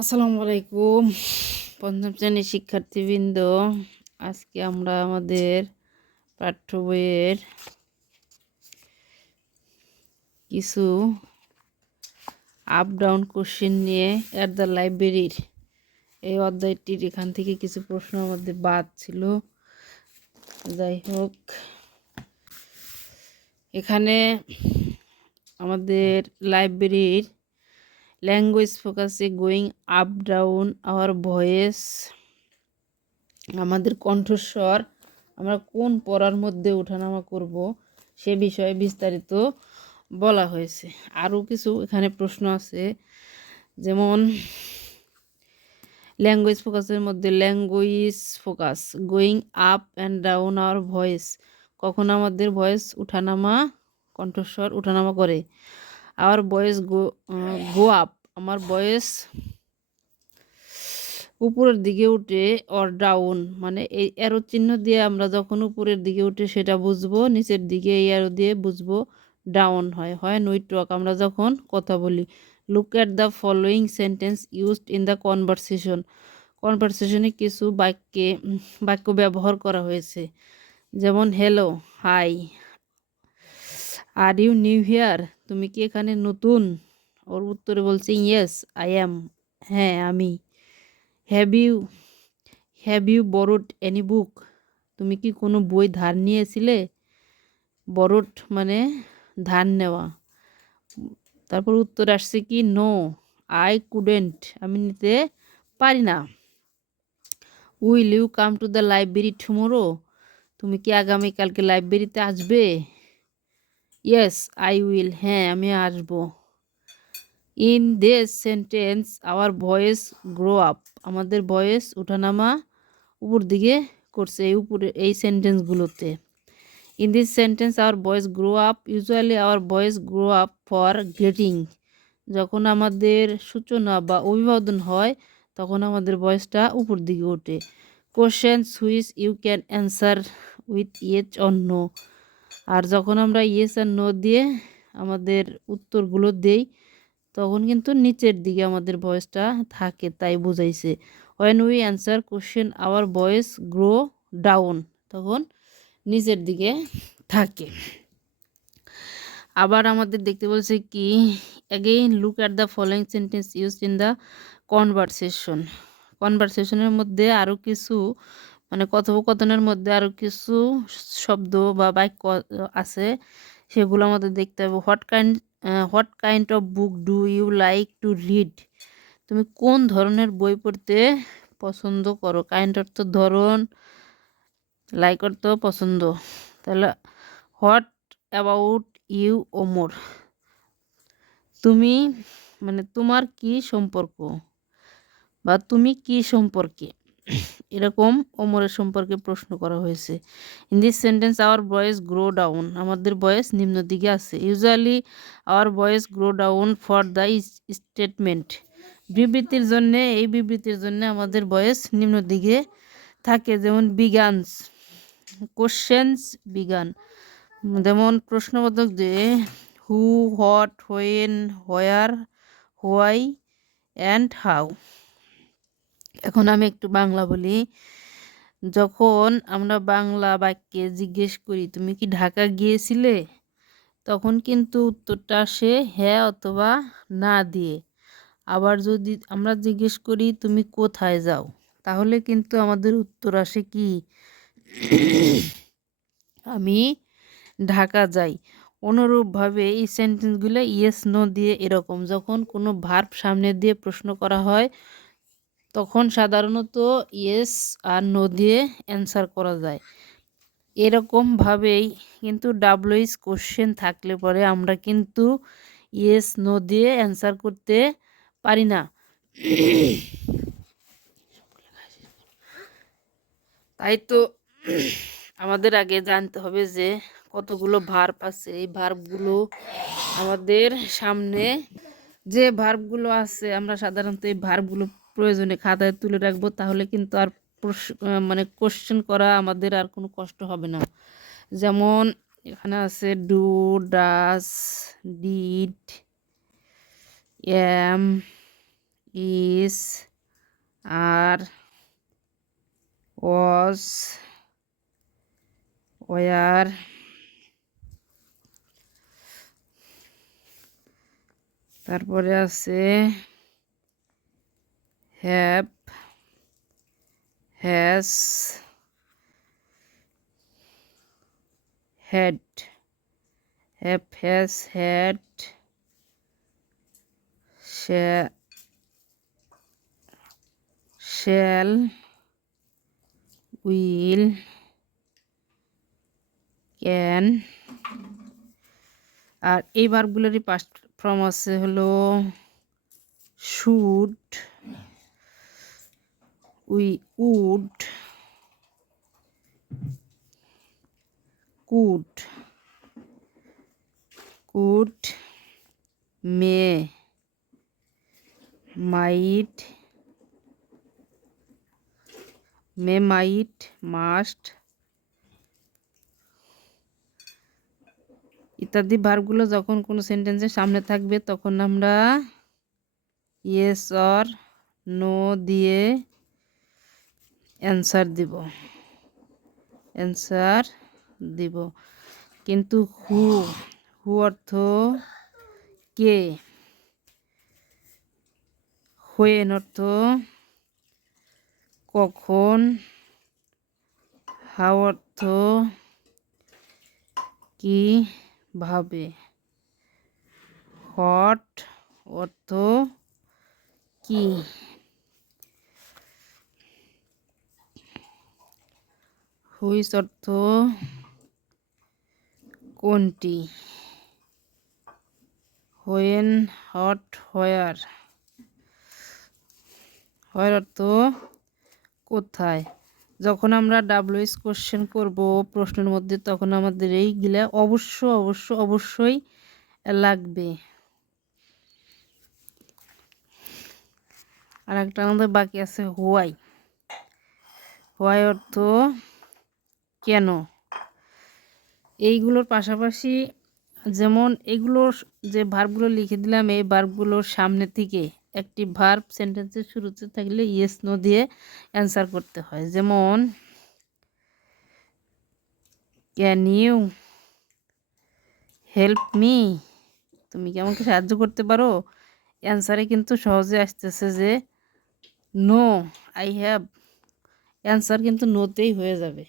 আসসালামু আলাইকুম পঞ্চম শ্রেণীর শিক্ষার্থীবৃন্দ। আজকে আমরা আমাদের পাঠ্য বইয়ের কিছু আপ ডাউন কোশ্চেন নিয়ে অ্যাট দ্য লাইব্রেরির এই অধ্যায়টির এখান থেকে কিছু প্রশ্ন আমাদের বাদ ছিল। যাই হোক, এখানে আমাদের লাইব্রেরির ল্যাঙ্গুয়েজ ফোকাসে going up down our voice, আমাদের কণ্ঠস্বর আমরা কোন পড়ার মধ্যে ওঠানামা করব সে বিষয়ে বিস্তারিত বলা হয়েছে। আরও কিছু এখানে প্রশ্ন আছে, যেমন ল্যাঙ্গুয়েজ ফোকাসের মধ্যে language focus going up and down our voice, কখন আমাদের ভয়েস ওঠানামা, কণ্ঠস্বর ওঠানামা করে। আওয়ার ভয়েস গো আপ, আমার ভয়েস উপরের দিকে উঠে, অর ডাউন মানে এই অ্যারো চিহ্ন দিয়ে আমরা যখন উপরের দিকে উঠে সেটা বুঝবো, নিচের দিকে এই অ্যারো দিয়ে বুঝবো ডাউন হয় নৈটক আমরা যখন কথা বলি। Look at the following sentence used in the কনভারসেশনে কিছু বাক্য ব্যবহার করা হয়েছে, যেমন hello, hi, are you new here, তুমি কি এখানে নতুন? ওর উত্তরে বলছে ইয়েস আই অ্যাম, হ্যাঁ আমি। Have you borrowed any book, তুমি কি কোনো বই ধার নিয়েছিলে? বরোড মানে ধার নেওয়া। তারপর উত্তর আসছে কি নো আই কুডেন্ট, আমি নিতে পারি না। Will you come to the library tomorrow, তুমি কি আগামীকালকে লাইব্রেরিতে আসবে? ইয়েস আই উইল, হ্যাঁ আমি আসবো। In this sentence our voice grow up, আমাদের ভয়েস ওঠানামা উপর দিকে করছে এই সেন্টেন্সগুলোতে। In this sentence our voice grow up, usually our voice grow up for greeting, যখন আমাদের সূচনা বা অভিবাদন হয় তখন আমাদের ভয়েসটা উপর দিকে ওঠে। Questions which you can answer with yes or no, আর যখন আমরা ইয়েস আর নো দিয়ে আমাদের উত্তরগুলো দেই তখন কিন্তু নিচের দিকে আমাদের ভয়েসটা থাকে, তাই বুঝাইছে। When we answer question our voice grow down, তখন নিচের দিকে থাকে। আবার আমাদের দেখতে বলছে কি, again look at the following sentence used in the কনভারসেশনের মধ্যে আরও কিছু মানে কথোপকথনের মধ্যে আরও কিছু শব্দ বা বাক্য আছে, সেগুলো আমাদের দেখতে হবে। What kind of book do you like to read, তুমি কোন ধরনের বই পড়তে পছন্দ করো। কাইন্ড অর্থ ধরন, লাইক অর্থ পছন্দ। তাহলে হোয়াট অ্যাবাউট ইউ ওমর, তুমি মানে তোমার কি সম্পর্ক বা তুমি কি সম্পর্কে, এরকম ওমরের সম্পর্কে প্রশ্ন করা হয়েছে। In this sentence our voice grow down, আমাদের ভয়েস নিম্ন দিকে আছে। Usually our voice grow down for the statement, এই বিবৃতির জন্য আমাদের ভয়েস নিম্ন দিকে থাকে, যেমন বিগানস, কোশ্চেন্স বিগান, যেমন প্রশ্নবোধক যে who, what, when, where, why and how. এখন আমি একটু বাংলা বলি। যখন আমরা বাংলা বাক্যে জিজ্ঞেস করি তুমি কি ঢাকা গিয়েছিলে, তখন কিন্তু উত্তরটা আসে হ্যাঁ অথবা না দিয়ে। আবার যদি আমরা জিজ্ঞেস করি তুমি কোথায় যাও, তাহলে কিন্তু আমাদের উত্তর আসে কি আমি ঢাকা যাই। অনুরূপভাবে এই সেন্টেন্সগুলো ইয়েস নো দিয়ে এরকম, যখন কোনো ভার্ব সামনে দিয়ে প্রশ্ন করা হয় তখন সাধারণত ইয়েস আর নো দিয়ে অ্যান্সার করা যায়। এরকমভাবেই কিন্তু ডাব্লিউএইচ কোশ্চেন থাকলে পরে আমরা কিন্তু ইয়েস নো দিয়ে অ্যান্সার করতে পারি না। তাই তো আমাদের আগে জানতে হবে যে কতগুলো ভার্ব আছে, এই ভার্বগুলো আমাদের সামনে যে ভার্বগুলো আছে আমরা সাধারণত এই ভার্বগুলো প্রয়োজনে খাতায় তুলে রাখবো, তাহলে কিন্তু আর মানে কোশ্চেন করা আমাদের আর কোনো কষ্ট হবে না। যেমন এখানে আছে do, does, did, am, is, are, was, were, তারপরে আছে have, has, had, have, has, had, shall, will, can. আর এই ভার্বগুলোরই পাস্ট ফর্ম আছে হলো should, would, could, may, might, must ইত্যাদি ভার্বগুলো যখন কোনো সেন্টেন্সের সামনে থাকবে তখন আমরা ইয়েস অর নো দিয়ে অ্যান্সার দিব। কিন্তু হু অর্থ কে, হোয়েন অর্থ কখন, হাউ অর্থ কি ভাবে, হট অর্থ কি, হুইচ অর্থ কোনটি, হোয়েন, হট, হোয়ার অর্থ কোথায়। যখন আমরা WH কোশ্চেন করব প্রশ্নের মধ্যে তখন আমাদের এইগুলা অবশ্যই লাগবে। আর একটা আমাদের বাকি আছে হোয়াই অর্থ কেন। এইগুলোর পাশাপাশি যেমন এগুলোর যে ভার্বগুলো লিখে দিলাম এই ভার্বগুলোর সামনে থেকে একটি ভার্ব সেন্টেন্সের শুরুতে থাকলে ইয়েস নো দিয়ে অ্যান্সার করতে হয়। যেমন ক্যান ইউ হেল্প মি, তুমি কি আমাকে সাহায্য করতে পারো। অ্যান্সারে কিন্তু সহজে আসতেছে যে নো আই হ্যাভ, অ্যান্সার কিন্তু নোতেই হয়ে যাবে।